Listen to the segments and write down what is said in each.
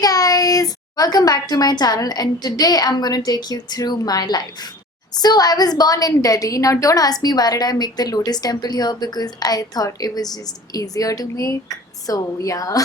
Hey guys! Welcome back to my channel, and today I'm going to take you through my life. So I was born in Delhi. Now don't ask me why did I make the lotus temple here, because I thought it was just easier to make. So yeah.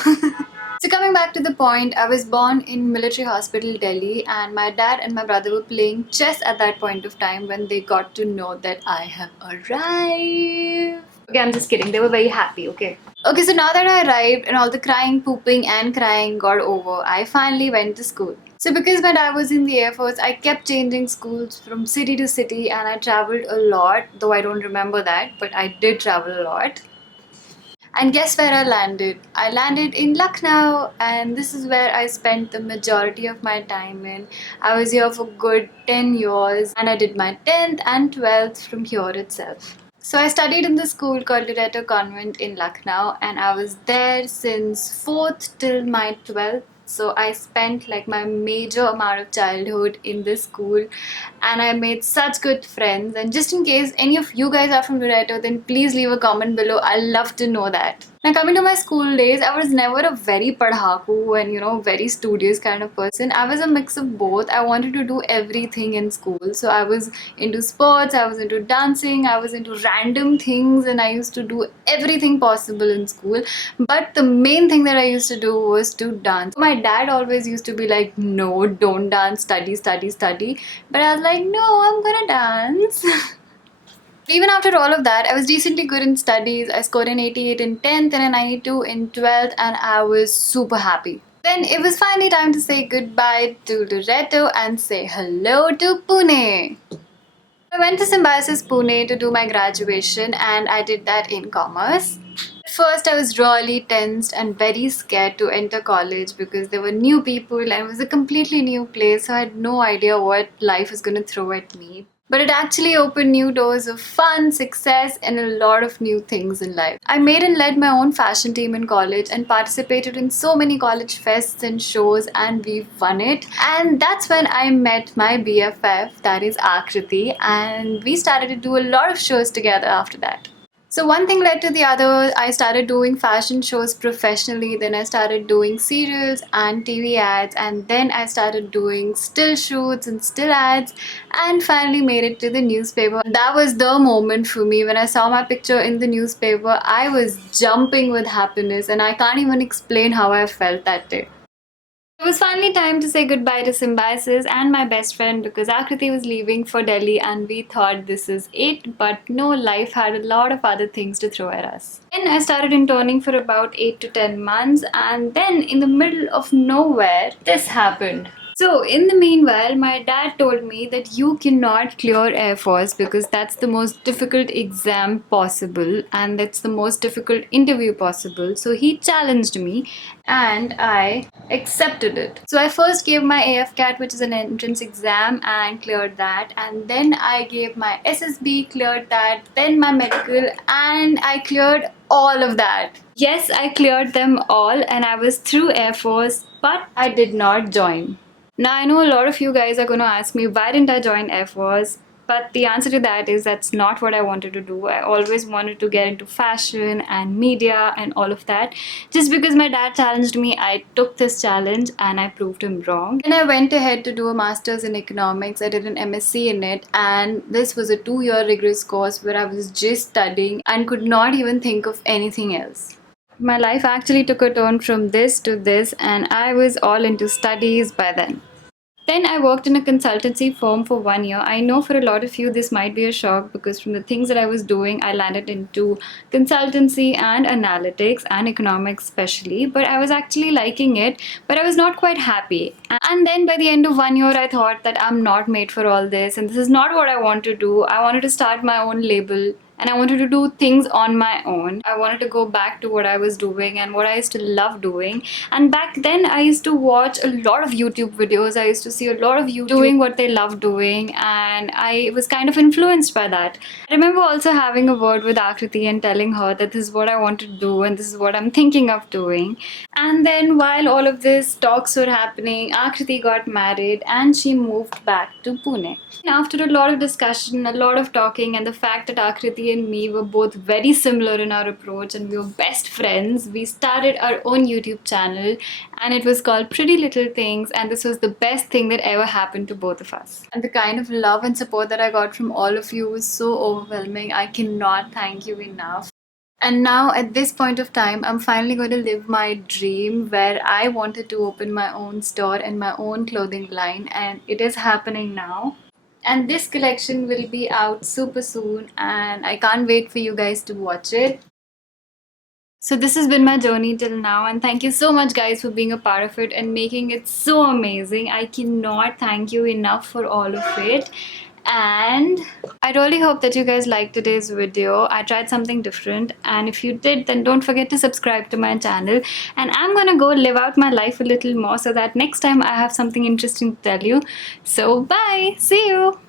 So coming back to the point, I was born in Military Hospital Delhi, and my dad and my brother were playing chess at that point of time when they got to know that I have arrived. Okay, I'm just kidding. They were very happy, okay? Okay, so now that I arrived and all the crying, pooping, and crying got over, I finally went to school. So, because my dad was in the Air Force, I kept changing schools from city to city and I traveled a lot, though I don't remember that, but I did travel a lot. And guess where I landed? I landed in Lucknow, and this is where I spent the majority of my time in. I was here for good 10 years and I did my 10th and 12th from here itself. So I studied in the school called Loreto Convent in Lucknow, and I was there since 4th till my 12th. So I spent like my major amount of childhood in this school, and I made such good friends. And just in case any of you guys are from Loreto, then please leave a comment below. I'd love to know that. Now coming to my school days, I was never a very padhaku and very studious kind of person. I was a mix of both. I wanted to do everything in school. So I was into sports, I was into dancing, I was into random things, and I used to do everything possible in school. But the main thing that I used to do was to dance. My dad always used to be like, no, don't dance, study, study, study. But I was like, no, I'm gonna dance. Even after all of that, I was decently good in studies. I scored an 88 in 10th and a 92 in 12th, and I was super happy. Then it was finally time to say goodbye to Loreto and say hello to Pune. I went to Symbiosis Pune to do my graduation, and I did that in commerce. At first, I was really tensed and very scared to enter college because there were new people and it was a completely new place, so I had no idea what life was going to throw at me. But it actually opened new doors of fun, success, and a lot of new things in life. I made and led my own fashion team in college and participated in so many college fests and shows, and we won it. And that's when I met my BFF, that is Akriti, and we started to do a lot of shows together after that. So one thing led to the other. I started doing fashion shows professionally, then I started doing serials and TV ads, and then I started doing still shoots and still ads, and finally made it to the newspaper. That was the moment for me. When I saw my picture in the newspaper, I was jumping with happiness, and I can't even explain how I felt that day. It was finally time to say goodbye to Symbiosis and my best friend because Akriti was leaving for Delhi, and we thought this is it, but no, life had a lot of other things to throw at us. Then I started interning for about 8 to 10 months, and then in the middle of nowhere, this happened. So, in the meanwhile, my dad told me that you cannot clear Air Force because that's the most difficult exam possible and that's the most difficult interview possible. So, he challenged me and I accepted it. So, I first gave my AFCAT, which is an entrance exam, and cleared that. And then I gave my SSB, cleared that. Then my medical, and I cleared all of that. Yes, I cleared them all and I was through Air Force, but I did not join. Now, I know a lot of you guys are going to ask me why didn't I join Air Force? But the answer to that is that's not what I wanted to do. I always wanted to get into fashion and media and all of that. Just because my dad challenged me, I took this challenge and I proved him wrong. Then I went ahead to do a master's in economics. I did an MSc in it, and this was a 2-year rigorous course where I was just studying and could not even think of anything else. My life actually took a turn from this to this, and I was all into studies by then. Then I worked in a consultancy firm for 1 year. I know for a lot of you this might be a shock because from the things that I was doing, I landed into consultancy and analytics and economics especially. But I was actually liking it, but I was not quite happy. And then by the end of 1 year, I thought that I'm not made for all this and this is not what I want to do. I wanted to start my own label and I wanted to do things on my own. I wanted to go back to what I was doing and what I used to love doing. And back then, I used to watch a lot of YouTube videos. I used to see a lot of you doing what they love doing, and I was kind of influenced by that. I remember also having a word with Akriti and telling her that this is what I want to do and this is what I'm thinking of doing. And then while all of this talks were happening, Akriti got married and she moved back to Pune. After a lot of discussion, a lot of talking, and the fact that Akriti Deli and me were both very similar in our approach and we were best friends. We started our own YouTube channel and it was called Pretty Little Things, and this was the best thing that ever happened to both of us. And the kind of love and support that I got from all of you was so overwhelming. I cannot thank you enough. And now, at this point of time, I'm finally going to live my dream where I wanted to open my own store and my own clothing line, and it is happening now. And this collection will be out super soon, and I can't wait for you guys to watch it. So this has been my journey till now, and thank you so much guys for being a part of it and making it so amazing. I cannot thank you enough for all of it. And I really hope that you guys liked today's video. I tried something different, and if you did, then don't forget to subscribe to my channel. And I'm gonna go live out my life a little more so that next time I have something interesting to tell you. So bye, see you.